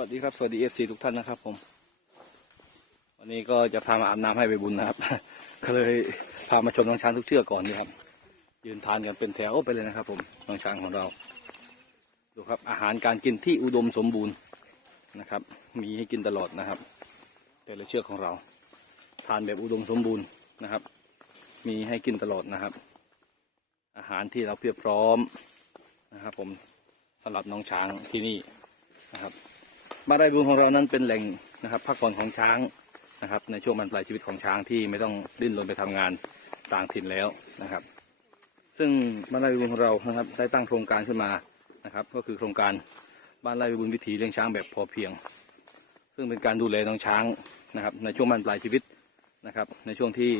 วัสดีครับ สวัสดีเอฟซีทุกท่านนะครับผม วันนี้ก็จะพามาอาบน้ำให้ไปบุญนะครับ ก็เลยพามาชมน้องช้างทุกเชือกก่อนนี่ครับ ยืนทานกันเป็นแถวไปเลยนะครับ ผมน้องช้างของเรา ดูครับ อาหารการกินที่อุดมสมบูรณ์นะครับ มีให้กินตลอดนะครับ แต่ละเชือกของเรา ทานแบบอุดมสมบูรณ์นะครับ มีให้กินตลอดนะครับ อาหารที่เราเพียบพร้อมนะครับ ผมสำหรับน้องช้างที่นี่นะครับ บ้านไร่บุญของเรานั้นเป็นแหล่งนะครับพักผ่อนของช้างนะครับ ในช่วงบรรปลายชีวิตของช้างที่ไม่ต้องดิ้นรนไปทำงานต่างถิ่นแล้วนะครับ ซึ่งบ้านไร่บุญของเรานะครับได้ตั้งโครงการขึ้นมานะครับ ก็คือโครงการบ้านไร่บุญวิถีเลี้ยงช้างแบบพอเพียง ซึ่งเป็นการดูแลน้องช้างนะครับ ในช่วงบรรปลายชีวิตนะครับ ในช่วงที่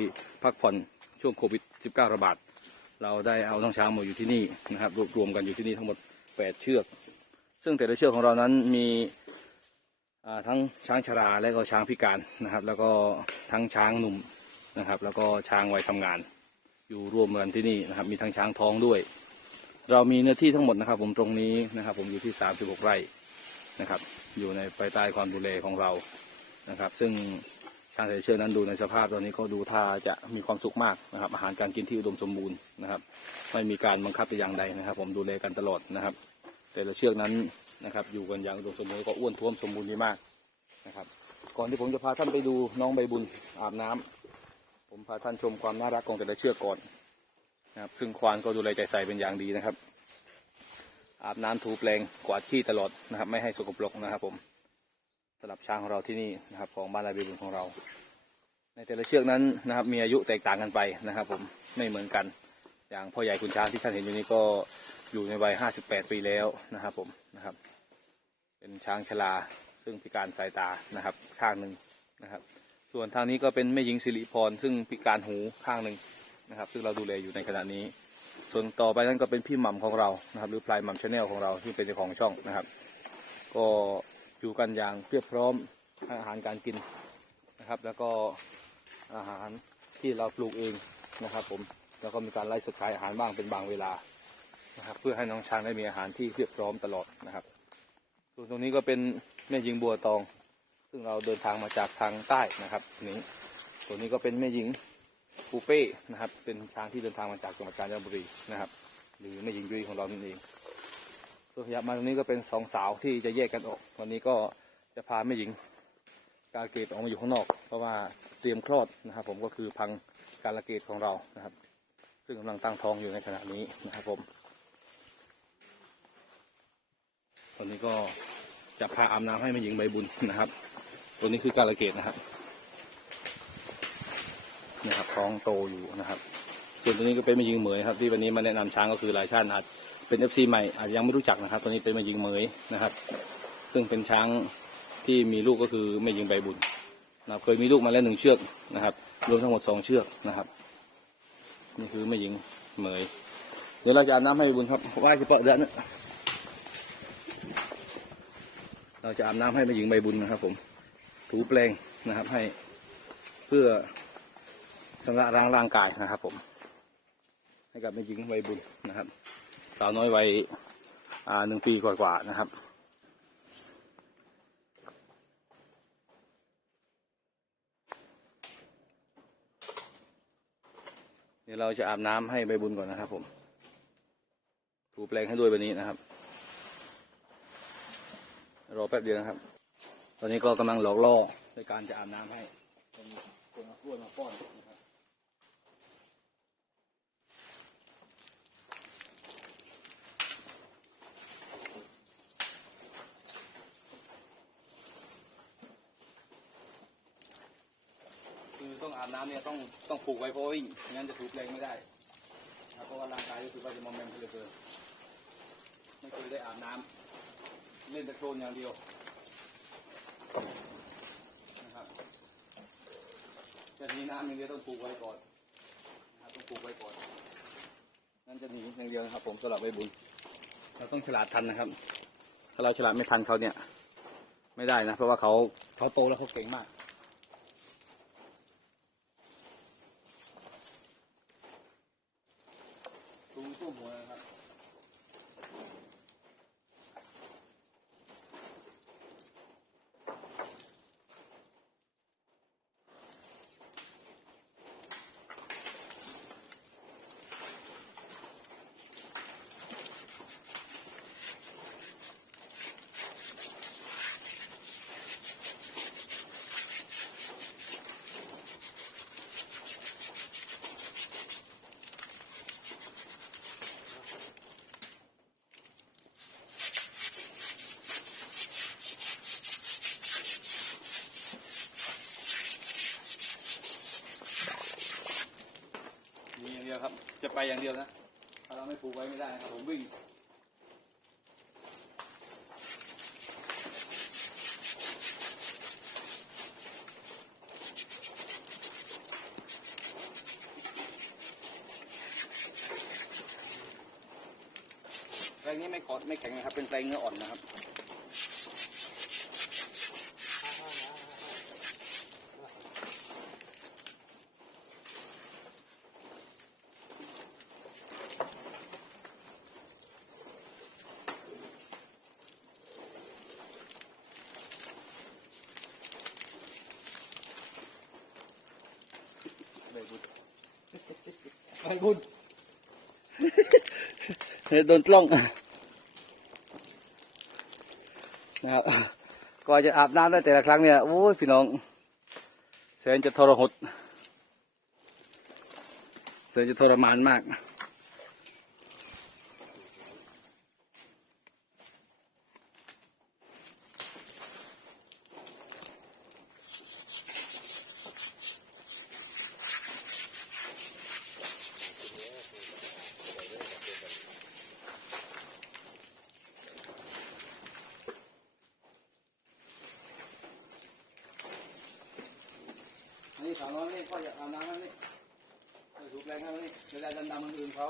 พักผ่อนช่วงโควิด -19 ระบาดเราได้เอาน้องช้างมาอยู่ที่นี่นะครับรวบรวมกันอยู่ที่นี่ทั้งหมด 8 เชือก ซึ่งแต่ละเชือกของเรานั้นมี ทั้งช้างชราและก็ช้างพิการนะครับ แล้วก็ทั้งช้างหนุ่มนะครับ แล้วก็ช้างวัยทำงาน อยู่รวมกันที่นี่นะครับ มีทั้งช้างท้องด้วย เรามีเนื้อที่ทั้งหมดนะครับ ผมตรงนี้นะครับ ผมอยู่ที่ 36 ไร่นะครับ อยู่ในภายใต้ความดูแลของเรานะครับ ซึ่งช้างแต่ละเชือกนั้นดูในสภาพตอนนี้ก็ดูท่าจะมีความสุขมากนะครับ อาหารการกินที่อุดมสมบูรณ์นะครับ ไม่มีการบังคับแต่อย่างใดนะครับ ผมดูแลกันตลอดนะครับ แต่ละเชือกนั้น นะครับ อยู่กันอย่างอุดมสมบูรณ์ก็อ้วนท้วมสมบูรณ์ดีมากนะครับ ก่อนที่ผมจะพาท่านไปดูน้องใบบุญอาบน้ำผมพาท่านชมความน่ารักของแต่ละเชือกก่อนนะครับ ซึ่งควานก็ดูแลใจใส่เป็นอย่างดีนะครับ อาบน้ำถูแปลงกวาดขี้ตลอดนะครับ ไม่ให้สกปรกนะครับ ผมสำหรับช้างของเราที่นี่นะครับ ของบ้านลายใบบุญของเรา ในแต่ละเชือกนั้นนะครับ มีอายุแตกต่างกันไปนะครับ ผมไม่เหมือนกันอย่างพ่อใหญ่คุณช้างที่ท่านเห็นอยู่นี้ก็อยู่ในวัย 58 ปีแล้วนะครับผมนะครับ เป็นช้างชราซึ่งพิการสายตานะครับ ข้างหนึ่งนะครับ ส่วนทางนี้ก็เป็นแม่หญิงสิริพร ซึ่งพิการหูข้างหนึ่งนะครับ ซึ่งเราดูแลอยู่ในขณะนี้ ส่วนต่อไปนั้นก็เป็นพี่หม่ำของเรานะครับ หรือพลายหม่ำชาแนลของเราที่เป็นเจ้าของช่องนะครับ ก็อยู่กันอย่างเพียบพร้อมอาหารการกินนะครับ แล้วก็อาหารที่เราปลูกเองนะครับ ผมแล้วก็มีการไล่สดขายอาหารบ้างเป็นบางเวลานะครับเพื่อให้น้องช้างได้มีอาหารที่เพียบพร้อมตลอดนะครับ ส่วนตรงนี้ก็เป็นแม่หญิงบัวตอง ซึ่งเราเดินทางมาจากทางใต้นะครับนี้ส่วนนี้ก็เป็นแม่หญิงปูเป้นะครับ เป็นช้างที่เดินทางมาจากจังหวัดกาญจนบุรีนะครับ หรือแม่หญิงยุ้ยของเรานั่นเองส่วนขยับมาตรงนี้ก็เป็นสองสาวที่จะแยกกันออกวันนี้ก็จะพาแม่หญิงกาเกตออกมาอยู่ข้างนอก เพราะว่าเตรียมคลอดนะครับ ผมก็คือพังการละเกตของเรานะครับ ซึ่งกำลังตั้งท้องอยู่ในขณะนี้นะครับผม ตอนนี้ก็จะพาอาบน้ำให้แม่หญิงใบบุญนะครับ ตัวนี้คือการละเกตนะครับนะครับท้องโตอยู่นะครับ ส่วนตัวนี้ก็เป็นแม่หญิงเหมยครับที่วันนี้มาแนะนำช้างก็คือหลายท่านอาจเป็นเอฟซีใหม่อาจจะยังไม่รู้จักนะครับ ตัวนี้เป็นแม่หญิงเหมยนะครับ ซึ่งเป็นช้างที่มีลูกก็คือแม่หญิงใบบุญนะครับเคยมีลูกมาแล้วหนึ่งเชือกนะครับ รวมทั้งหมดสองเชือกนะครับนี่คือแม่หญิงเหมยเดี๋ยวเราจะอาบน้ำให้บบุญครับว่าจะเปิดเดือนนะ เราจะอาบน้ำให้แม่หญิงใบบุญนะครับ ผม ถูแปลงนะครับ ให้เพื่อชำระล้างร่างกายนะครับ ผม ให้กับแม่หญิงใบบุญนะครับ สาวน้อยวัยหนึ่งปีกว่าๆนะครับเดี๋ยวเราจะอาบน้ำให้ใบบุญก่อนนะครับ ผม ถูแปลงให้ด้วยแบบนี้นะครับ รอแป๊บเดียวนะครับ ตอนนี้ก็กำลังหลอกล่อในการจะอาบน้ำให้เป็นคนเอากล้วยมาป้อนนะครับคือต้องอาบน้ำเนี่ยต้องต้องผูกไว้เพราะว่างั้นจะถูกแรงไม่ได้เพราะว่าร่างกายรู้สึกว่าจะมอมแมมเลือเกินไม่เคยได้อาบน้ำ เล่นแต่โคลนอย่างเดียวนะครับจะหนีน้ำอย่างเดียวต้องผูกไว้ก่อนนะครับต้องผูกไว้ก่อน นั่นจะหนีอย่างเดียวนะครับ ผมสลับใบบุญ เราต้องฉลาดทันนะครับ ถ้าเราฉลาดไม่ทันเขาเนี่ย ไม่ได้นะ เพราะว่าเขาเขาโตแล้วเขาเก่งมากตูตุ้มหัวนะครับ ไปอย่างเดียวนะถ้าเราไม่ปลูกไว้ไม่ได้นะครับผมวิ่งแปลงนี้ไม่กอดไม่แข็งนะครับ เป็นแปลงเนื้ออ่อนนะครับ ไม่บุญไม่บุญ โดนกล้องนะครับกว่าจะอาบน้ำได้แต่ละครั้งเนี่ยโอ้ยพี่น้องแสนจะทรหดแสนจะทรมานมาก สาวน้อยนี่พ่ออยากอาบน้ำแล้นี่ถูกแรงแล้วนี่เวลาด้ดำมันอื่นเขา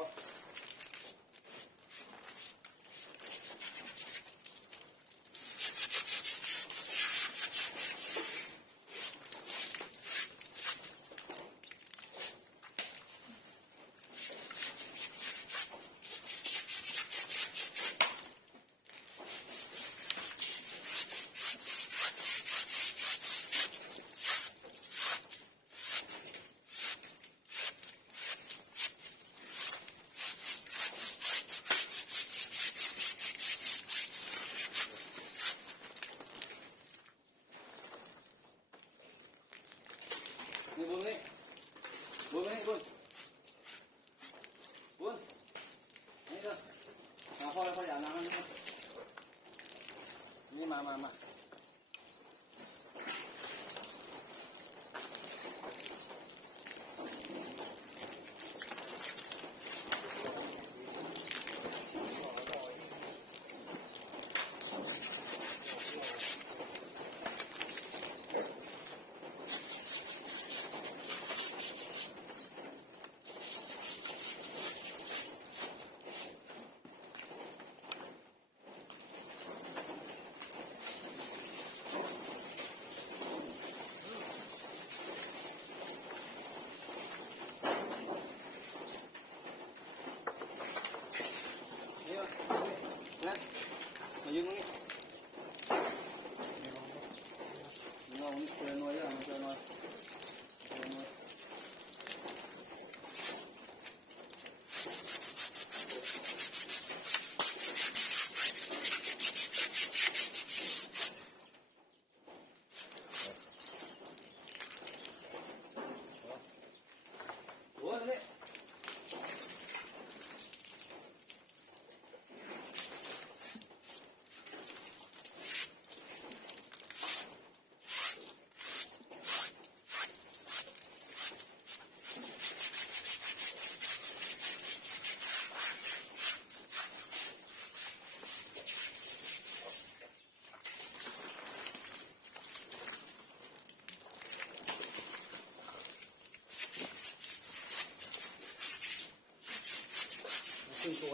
ขึ้นตั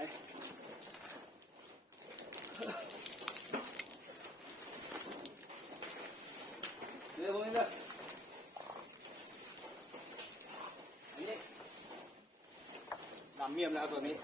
Đấy. Đưa vô ra. Làm mềm lại rồi đấy.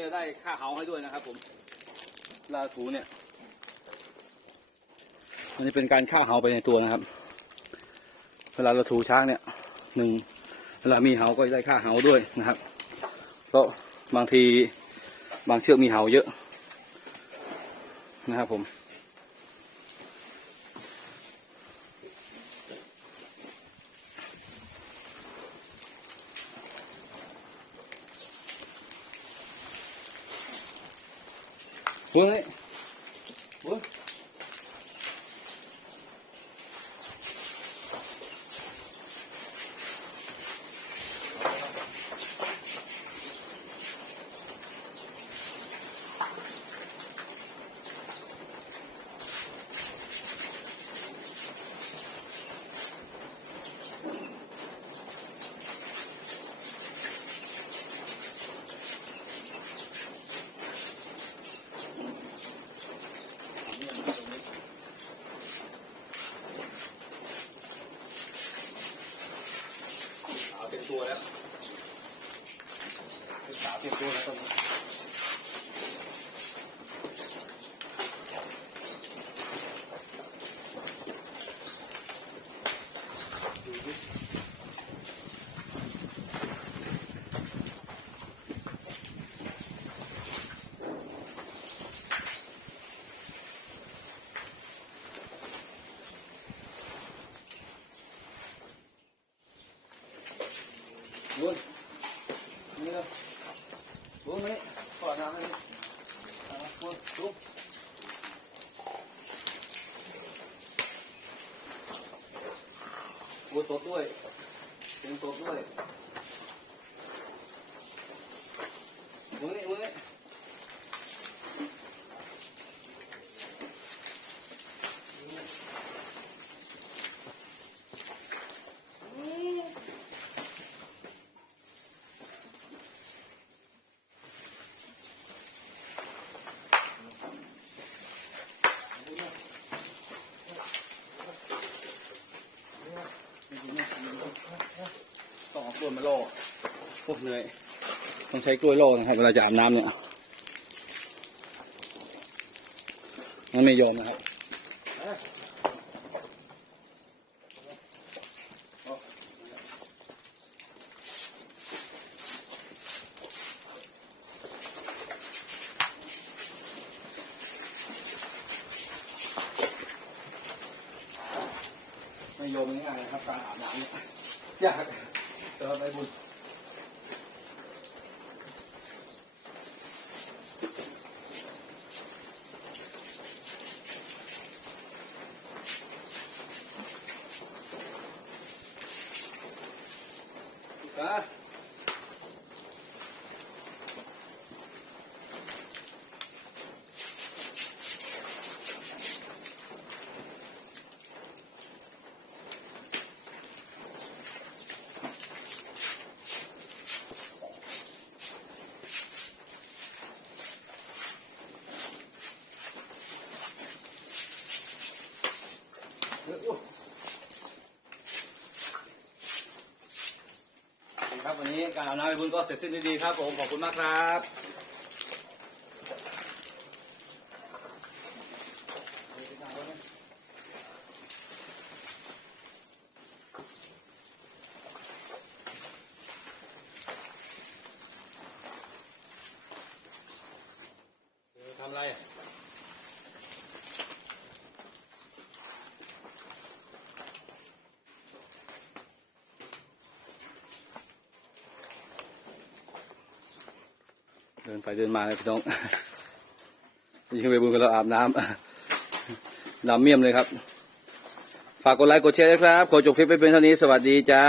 เนี่ยได้ค่าเฮาให้ด้วยนะครับ ผมลาถูเนี่ย มันจะเป็นการค่าเฮาไปในตัวนะครับ เวลาเราถูช้างเนี่ยหนึ่งเวลามีเฮาก็ได้ค่าเฮาด้วยนะครับ เพราะบางทีบางเชือกมีเฮาเยอะนะครับผม บุญนี่บุญเอาเป็นตัวแล้วเป็นสาวเป็นตัวแล้วตอนนี้บุญนี่เลยบุญนี่ก่อนน้ำนี่เอาบุญลุก บุญตบด้วยเสียงตบด้วยบุญนี่บุญนี่ ต้องเอากล้วยมาล่อพวกเหนื่อยต้องใช้กล้วยล่อนะครับเวลาจะอาบน้ำเนี่ย มันไม่ยอมนะครับ ไม่ยอมง่ายๆนะครับการอาบน้ำเนี่ยยากเจอไปบุญ การอาน้ำไปบุญก็เสร็จสิ้นด้วยดีครับผมขอบคุณมากครับ ดินไปเดินมาเลยพี่น้องยิงไปบุญกันเราอาบน้ำน้ำเมี่ยมเลยครับ ฝากกดไลค์กดแชร์ด้วยครับ ขอจบคลิปไปเป็นเท่านี้ สวัสดีจ้า